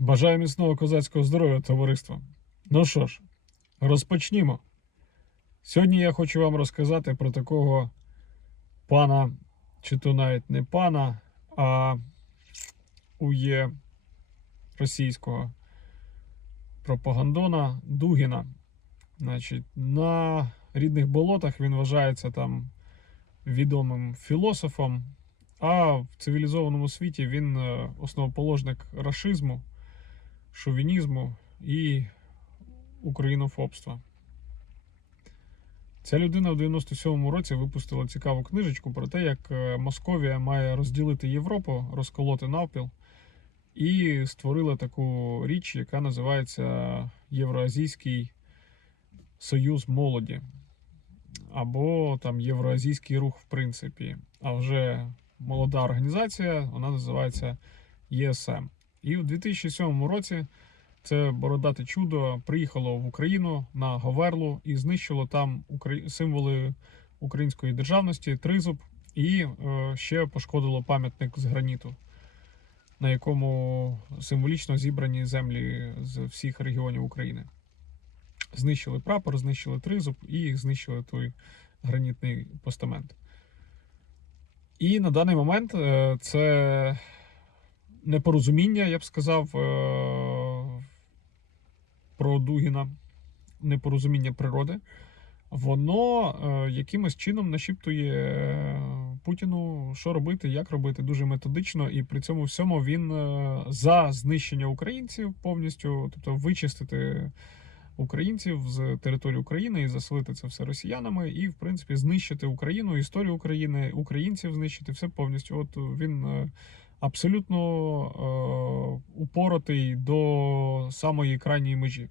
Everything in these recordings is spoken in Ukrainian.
Бажаю міцного козацького здоров'я, товариство. Ну що ж, розпочнімо. Сьогодні я хочу вам розказати про такого пана, чи то навіть не пана, а ує російського пропагандона Дугіна. Значить, на рідних болотах він вважається там відомим філософом, а в цивілізованому світі він е, основоположник рашизму, шовінізму і українофобства. Ця людина в 97-му році випустила цікаву книжечку про те, як е, Московія має розділити Європу, розколоти навпіл, і створила таку річ, яка називається Євроазійський Союз молоді. Або там Євроазійський рух, в принципі. А вже молода організація, вона називається ЄСМ. І в 2007 році це бородате чудо приїхало в Україну на Говерлу і знищило там символи української державності, тризуб, і е, ще пошкодило пам'ятник з граніту, на якому символічно зібрані землі з всіх регіонів України. Знищили прапор, знищили тризуб і знищили той гранітний постамент. І на даний момент е, це непорозуміння, я б сказав, е, про Дугіна, непорозуміння природи, воно е, якимось чином нашіптує е, Путіну, що робити, як робити, дуже методично, і при цьому всьому він за знищення українців повністю, тобто вичистити українців з території України і заселити це все росіянами, і в принципі знищити Україну, історію України, українців знищити все повністю. От він абсолютно е, упоротий до самої крайньої межі.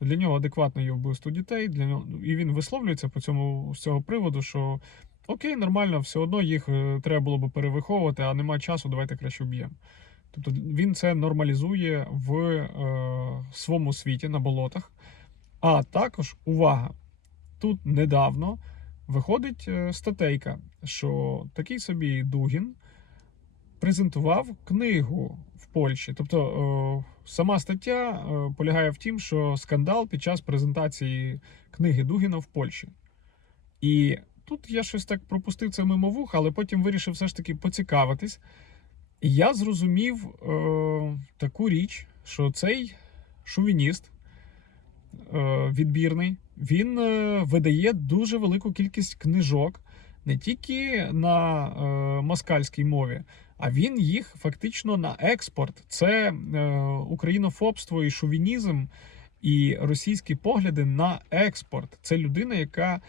Для нього адекватно є вбивство дітей. Для нього і він висловлюється по цьому з цього приводу, що окей, нормально, все одно їх е, треба було би перевиховувати, а немає часу, давайте краще вб'ємо. Тобто він це нормалізує в е, своєму світі на болотах. А також увага! Тут недавно виходить е, статейка, що такий собі Дугін презентував книгу в Польщі. Тобто е, сама стаття е, полягає в тім, що скандал під час презентації книги Дугіна в Польщі. І тут я щось так пропустив це мимо вух, але потім вирішив все ж таки поцікавитись. І я зрозумів е, таку річ, що цей шовініст відбірний, він видає дуже велику кількість книжок не тільки на е, москальській мові, а він їх фактично на експорт. Це е, українофобство і шовінізм, і російські погляди на експорт. Це людина, яка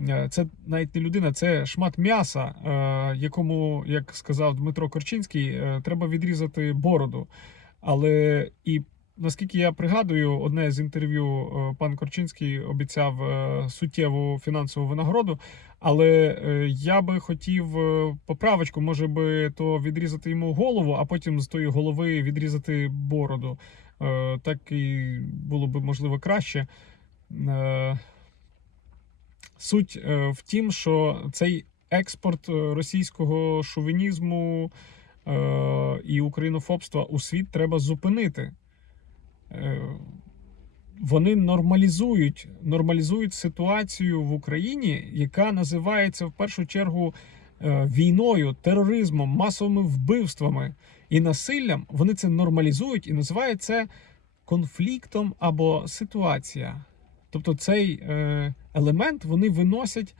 е, це навіть не людина, це шмат м'яса, е, якому, як сказав Дмитро Корчинський, е, треба відрізати бороду. Але і наскільки я пригадую, одне з інтерв'ю е, пан Корчинський обіцяв е, суттєву фінансову винагороду. Але е, я би хотів поправочку, може би то відрізати йому голову, а потім з тої голови відрізати бороду. Так і було би можливо краще. Суть в тім, що цей експорт російського шовінізму і українофобства у світ треба зупинити. Е, Вони нормалізують, нормалізують ситуацію в Україні, яка називається в першу чергу е, війною, тероризмом, масовими вбивствами і насиллям. Вони це нормалізують і називають це конфліктом або ситуація. Тобто цей е, елемент вони виносять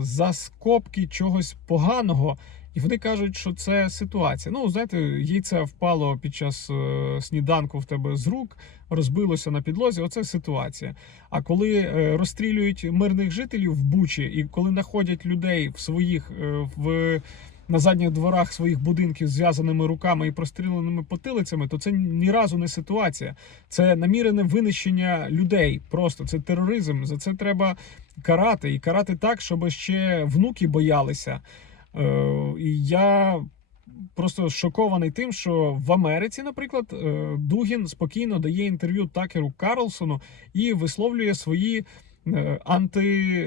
за скобки чогось поганого, і вони кажуть, що це ситуація. Ну, знаєте, яйце впало під час е, сніданку в тебе з рук, розбилося на підлозі. Оце ситуація. А коли е, розстрілюють мирних жителів в Бучі, і коли знаходять людей в своїх е, в. На задніх дворах своїх будинків з зв'язаними руками і простріленими потилицями, то це ні разу не ситуація. Це намірене винищення людей. Просто це тероризм. За це треба карати і карати так, щоб ще внуки боялися. Е, і я просто шокований тим, що в Америці, наприклад, е, Дугін спокійно дає інтерв'ю Такеру Карлсону і висловлює свої. е,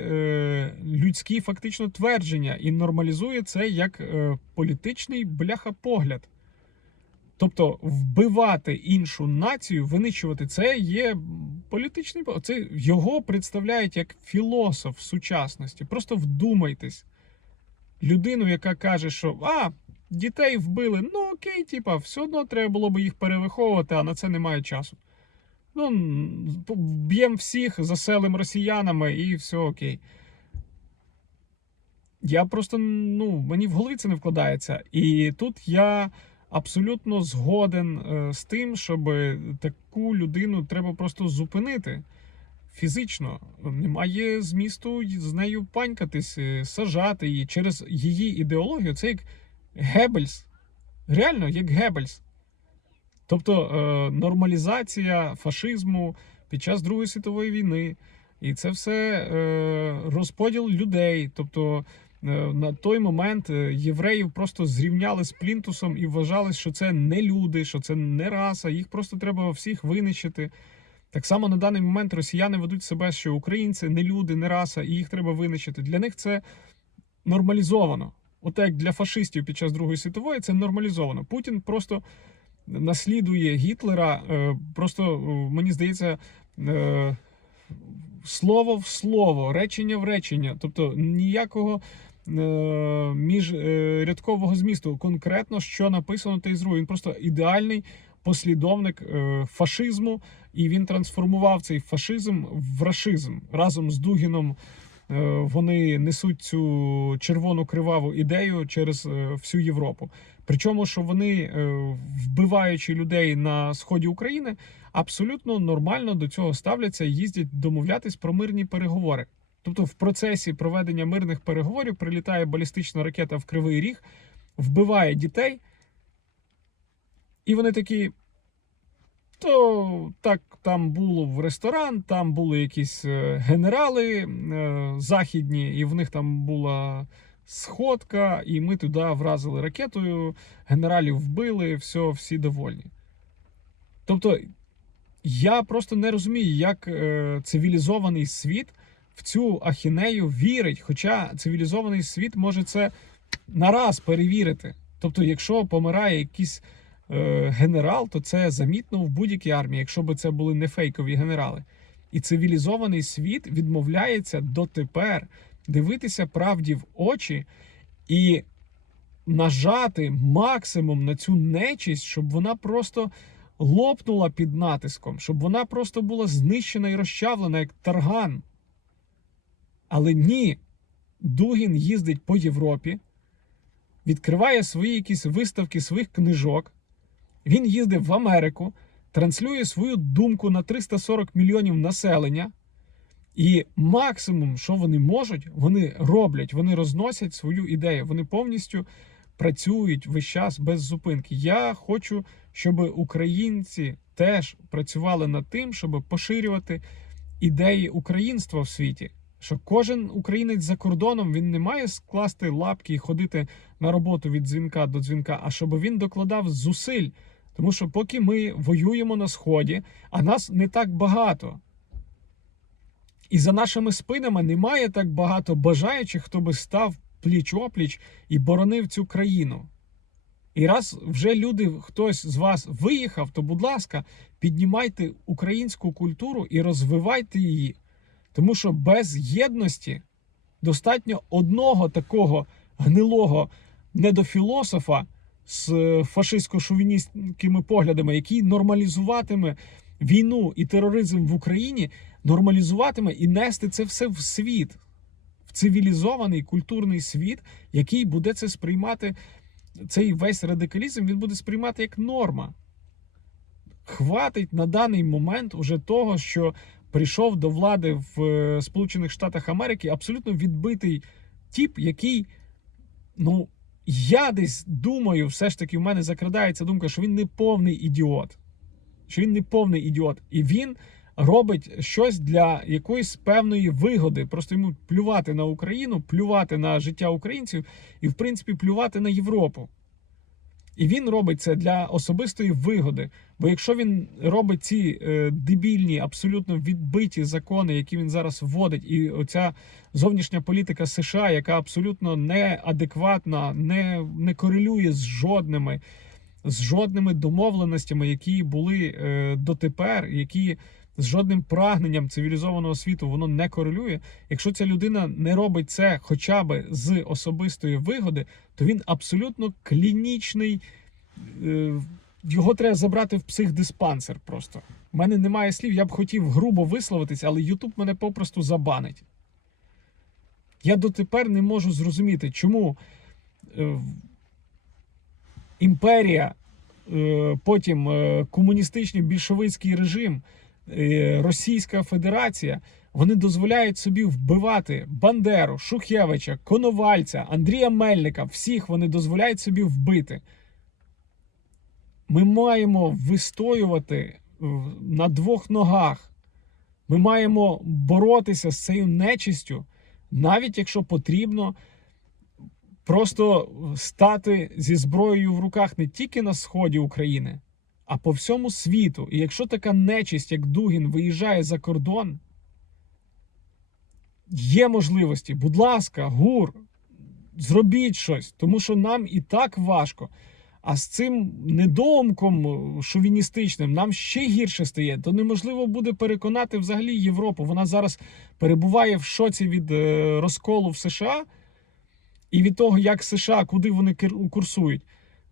Антилюдські фактично твердження і нормалізує це як політичний бляха-погляд. Тобто вбивати іншу націю, винищувати це є політичний по- це його представляють як філософ сучасності. Просто вдумайтесь. Людину, яка каже, що а, дітей вбили, ну окей, типа, все одно треба було би їх перевиховувати, а на це немає часу. Ну, б'ємо всіх, заселимо росіянами і все окей. Я просто, ну, мені в голові це не вкладається. І тут я абсолютно згоден е, з тим, щоб таку людину треба просто зупинити фізично. Немає змісту з нею панькатись, е, сажати її через її ідеологію. Це як Геббельс. Реально, як Геббельс. Тобто е, нормалізація фашизму під час Другої світової війни. І це все е, розподіл людей. Тобто на той момент євреїв просто зрівняли з плінтусом і вважали, що це не люди, що це не раса, їх просто треба всіх винищити. Так само на даний момент росіяни ведуть себе, що українці не люди, не раса, і їх треба винищити. Для них це нормалізовано. От як для фашистів під час Другої світової це нормалізовано. Путін просто наслідує Гітлера. е, Просто е, мені здається, е, слово в слово, речення в речення, тобто ніякого міжрядкового змісту. Конкретно, що написано, те й зру. Він просто ідеальний послідовник е, фашизму, і він трансформував цей фашизм в рашизм разом з Дугіном. е, Вони несуть цю червону криваву ідею через е, всю Європу. Причому, що вони, вбиваючи людей на сході України, абсолютно нормально до цього ставляться і їздять домовлятись про мирні переговори. Тобто, в процесі проведення мирних переговорів прилітає балістична ракета в Кривий Ріг, вбиває дітей, і вони такі. То так там було в ресторан, там були якісь е, генерали е, західні, і в них там була сходка, і ми туди вразили ракетою, генералів вбили, все, всі довольні. Тобто, я просто не розумію, як е, цивілізований світ в цю ахінею вірить. Хоча цивілізований світ може це нараз перевірити. Тобто, якщо помирає якийсь генерал, то це замітно в будь-якій армії, якщо б це були не фейкові генерали. І цивілізований світ відмовляється дотепер дивитися правді в очі і нажати максимум на цю нечість, щоб вона просто лопнула під натиском, щоб вона просто була знищена і розчавлена, як тарган. Але ні, Дугін їздить по Європі, відкриває свої якісь виставки своїх книжок. Він їздив в Америку, транслює свою думку на 340 мільйонів населення. І максимум, що вони можуть, вони роблять, вони розносять свою ідею. Вони повністю працюють весь час без зупинки. Я хочу, щоб українці теж працювали над тим, щоб поширювати ідеї українства в світі. Що кожен українець за кордоном він не має скласти лапки і ходити на роботу від дзвінка до дзвінка, а щоб він докладав зусиль. Тому що поки ми воюємо на сході, а нас не так багато. І за нашими спинами немає так багато бажаючих, хто би став пліч опліч і боронив цю країну. І раз вже люди, хтось з вас виїхав, то, будь ласка, піднімайте українську культуру і розвивайте її. Тому що без єдності достатньо одного такого гнилого недофілософа з фашистсько-шовіністськими поглядами, який нормалізуватиме війну і тероризм в Україні, нормалізуватиме і нести це все в світ, в цивілізований культурний світ, який буде це сприймати. Цей весь радикалізм він буде сприймати як норма. Хватить на даний момент уже того, що прийшов до влади в е, Сполучених Штатах Америки абсолютно відбитий тіп, який, ну, я десь думаю, все ж таки в мене закрадається думка, що він не повний ідіот. Що він не повний ідіот. І він робить щось для якоїсь певної вигоди. Просто йому плювати на Україну, плювати на життя українців і, в принципі, плювати на Європу. І він робить це для особистої вигоди. Бо якщо він робить ці е, дебільні, абсолютно відбиті закони, які він зараз вводить, і оця зовнішня політика США, яка абсолютно неадекватна, не, не корелює з жодними з жодними домовленостями, які були е, дотепер, які з жодним прагненням цивілізованого світу воно не корелює. Якщо ця людина не робить це хоча б з особистої вигоди, то він абсолютно клінічний. е, Його треба забрати в психдиспансер просто. У мене немає слів, я б хотів грубо висловитись, але Ютуб мене попросту забанить. Я дотепер не можу зрозуміти, чому е, імперія, е, потім е, комуністичний більшовицький режим, Російська Федерація, вони дозволяють собі вбивати Бандеру, Шухевича, Коновальця, Андрія Мельника. Всіх вони дозволяють собі вбити. Ми маємо вистоювати е, на двох ногах. Ми маємо боротися з цією нечистю, навіть якщо потрібно просто стати зі зброєю в руках не тільки на сході України, а по всьому світу. І якщо така нечисть, як Дугін, виїжджає за кордон, є можливості, будь ласка, гур, зробіть щось, тому що нам і так важко. А з цим недоумком шовіністичним нам ще гірше стає. То неможливо буде переконати взагалі Європу. Вона зараз перебуває в шоці від е, розколу в США і від того, як США, куди вони курсують.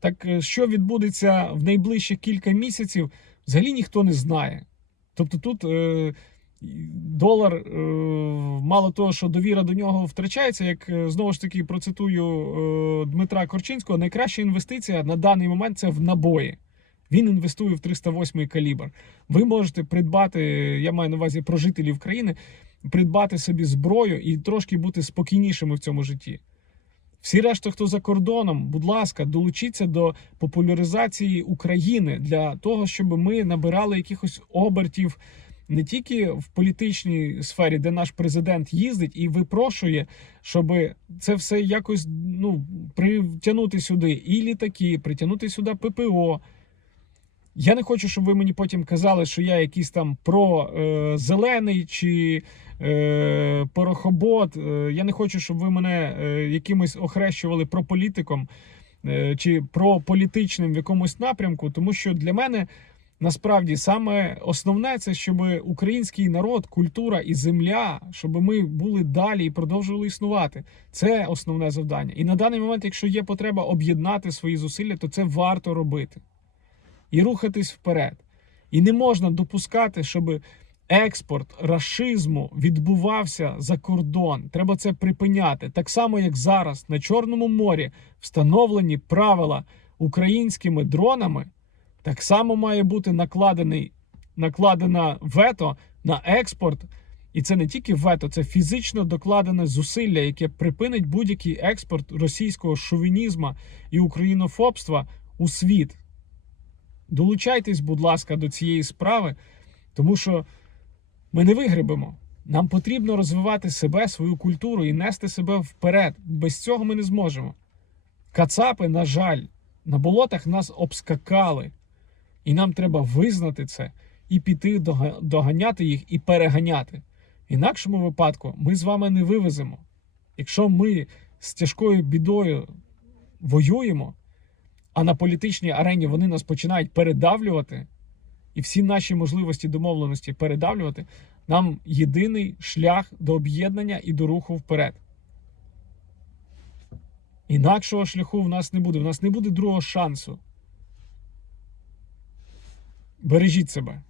Так е, що відбудеться в найближчі кілька місяців, взагалі ніхто не знає. Тобто тут е, долар, е, мало того, що довіра до нього втрачається, як е, знову ж таки процитую е, Дмитра Корчинського, найкраща інвестиція на даний момент це в набої. Він інвестує в 308 калібр. Ви можете придбати, я маю на увазі про жителів країни, придбати собі зброю і трошки бути спокійнішими в цьому житті. Всі решта, хто за кордоном, будь ласка, долучіться до популяризації України для того, щоб ми набирали якихось обертів не тільки в політичній сфері, де наш президент їздить і випрошує, щоб це все якось ну, притягнути сюди і літаки, притягнути сюди ППО. Я не хочу, щоб ви мені потім казали, що я якийсь там про е, зелений чи е, порохобот. Е, я не хочу, щоб ви мене е, якимось охрещували прополітиком е, чи прополітичним в якомусь напрямку, тому що для мене насправді саме основне це, щоб український народ, культура і земля, щоб ми були далі і продовжували існувати. Це основне завдання. І на даний момент, якщо є потреба об'єднати свої зусилля, то це варто робити і рухатись вперед. І не можна допускати, щоб експорт рашизму відбувався за кордон. Треба це припиняти. Так само, як зараз на Чорному морі встановлені правила українськими дронами, так само має бути накладений, накладена вето на експорт. І це не тільки вето, це фізично докладене зусилля, яке припинить будь-який експорт російського шовінізму і українофобства у світ. Долучайтесь, будь ласка, до цієї справи, тому що ми не вигребемо. Нам потрібно розвивати себе, свою культуру і нести себе вперед. Без цього ми не зможемо. Кацапи, на жаль, на болотах нас обскакали. І нам треба визнати це і піти доганяти їх і переганяти. В інакшому випадку ми з вами не вивеземо. Якщо ми з тяжкою бідою воюємо, а на політичній арені вони нас починають передавлювати, і всі наші можливості домовленості передавлювати, нам єдиний шлях до об'єднання і до руху вперед. Інакшого шляху в нас не буде. В нас не буде другого шансу. Бережіть себе.